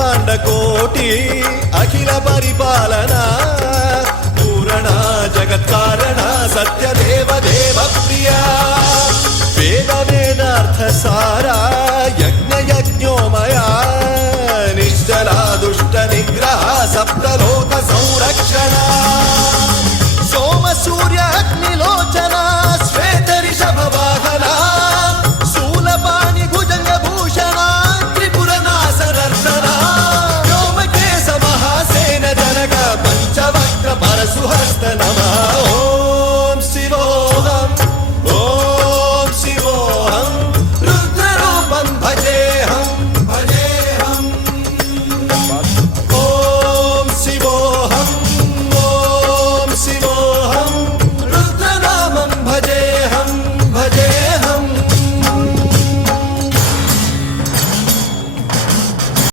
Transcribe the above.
బ్రహ్మాండ కోటి అఖిల పరిపాలన పూరణ జగత్కారణ సత్యదేవ దేవ ప్రియ వేద వేదార్థ సారా